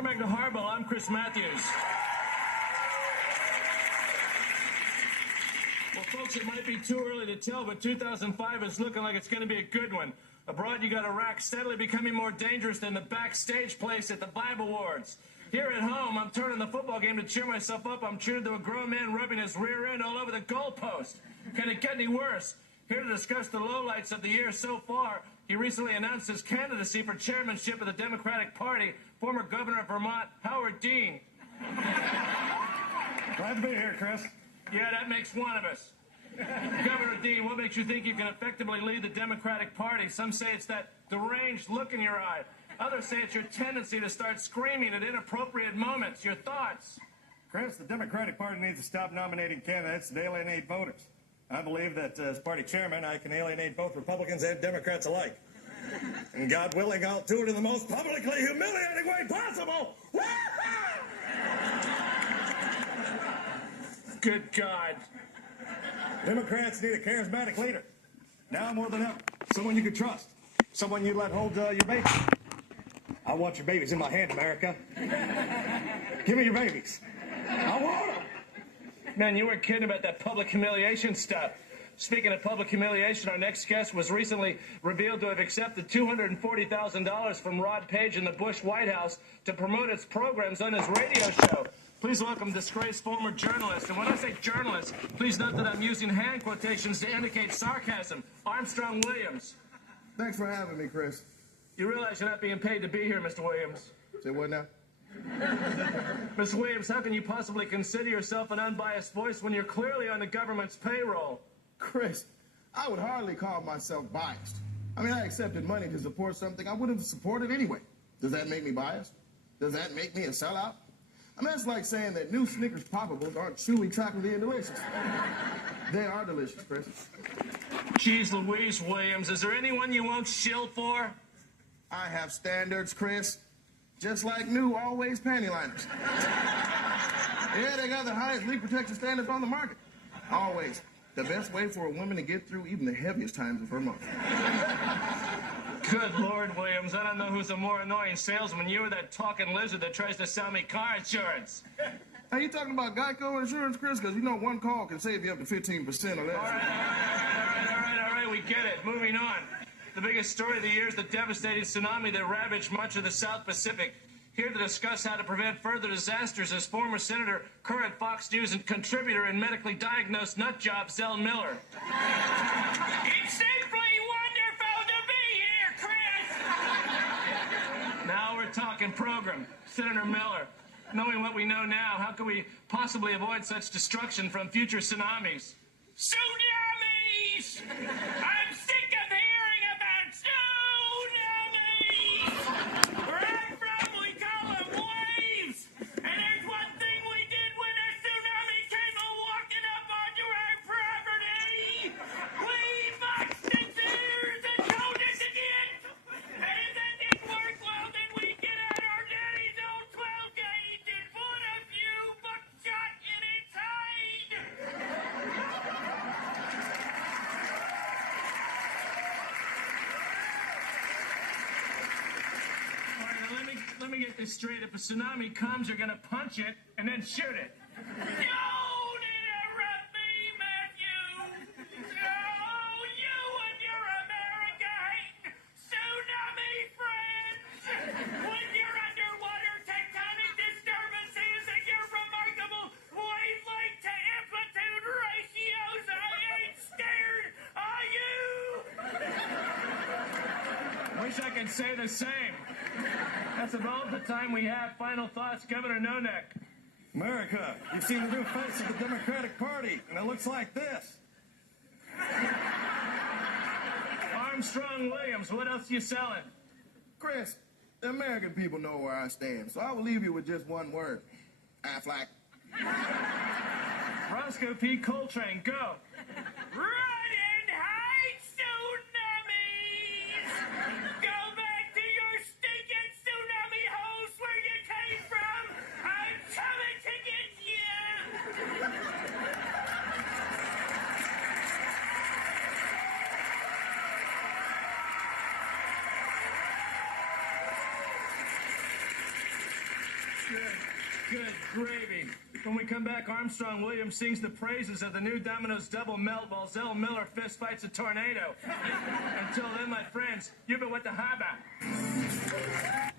Welcome back to Hard8a11. I'm Chris Matthews. Well, folks, it might be too early to tell, but 2005 is looking like it's going to be a good one. Abroad, you got Iraq steadily becoming more dangerous than the backstage place at the Bible Awards. Here at home, I'm turning the football game to cheer myself up. I'm treated to a grown man rubbing his rear end all over the goalpost. Can it get any worse? Here to discuss the lowlights of the year so far, he recently announced his candidacy for chairmanship of the Democratic Party, former governor of Vermont, Howard Dean. Glad to be here, Chris. Yeah, that makes one of us. Governor Dean, what makes you think you can effectively lead the Democratic Party? Some say it's that deranged look in your eye. Others say it's your tendency to start screaming at inappropriate moments. Your thoughts? Chris, the Democratic Party needs to stop nominating candidates that alienate voters. I believe that as party chairman, I can alienate both Republicans and Democrats alike. And God willing, I'll do it in the most publicly humiliating way possible. Good God. Democrats need a charismatic leader. Now more than ever. Someone you can trust. Someone you let hold your baby. I want your babies in my hand, America. Give me your babies. I want them. Man, you weren't kidding about that public humiliation stuff. Speaking of public humiliation, our next guest was recently revealed to have accepted $240,000 from Rod Page in the Bush White House to promote its programs on his radio show. Please welcome disgraced former journalist. And when I say journalist, please note that I'm using hand quotations to indicate sarcasm. Armstrong Williams. Thanks for having me, Chris. You realize you're not being paid to be here, Mr. Williams. Say what now? Mr. Williams, how can you possibly consider yourself an unbiased voice when you're clearly on the government's payroll? Chris, I would hardly call myself biased. I mean, I accepted money to support something I would have supported anyway. Does that make me biased? Does that make me a sellout? I mean, that's like saying that new Snickers Poppables aren't chewy, chocolatey, and delicious. They are delicious, Chris. Jeez Louise, Williams, is there anyone you won't shill for? I have standards, Chris. Just like new always panty liners. Yeah, they got the highest leak protection standards on the market. Always. The best way for a woman to get through even the heaviest times of her month. Good Lord, Williams, I don't know who's a more annoying salesman, you or that talking lizard that tries to sell me car insurance. Are you talking about Geico Insurance, Chris? Because you know one call can save you up to 15% or less. All right, we get it. Moving on. The biggest story of the year is the devastating tsunami that ravaged much of the South Pacific. Here to discuss how to prevent further disasters is former Senator, current Fox News and contributor in medically diagnosed nut job, Zell Miller. It's simply wonderful to be here, Chris! Now we're talking program. Senator Miller, knowing what we know now, how can we possibly avoid such destruction from future tsunamis? Tsunamis! I'm sick of hearing about tsunamis! Where I'm from, we call them waves! And there's one thing we did when a tsunami came walking up onto our property! We boxed its ears and told it to get! And if that didn't work well, then we get out our daddy's old 12-gauge and put a few buckshot in its hide! All right, now let me get this straight. If a tsunami comes, you're gonna punch it and then shoot it. Don't interrupt me, Matthew! Oh, you and your America-hating tsunami friends! When your underwater tectonic disturbances and your remarkable wavelength to amplitude ratios, I ain't scared, are you? Wish I could say the same. That's about the time we have. Final thoughts, Governor Nonek. America, you've seen the new face of the Democratic Party, and it looks like this. Armstrong Williams, what else you selling? Chris, the American people know where I stand, so I will leave you with just one word. Aflac. Roscoe P. Coltrane, go. Run and hide, tsunamis! Go back to your stinking tsunami holes where you came from! I'm coming to get you! Good gravy. When we come back, Armstrong Williams sings the praises of the new Domino's Double Melt while Zell Miller fist fights a tornado. Until then, my friends, you've been with the Hard8a.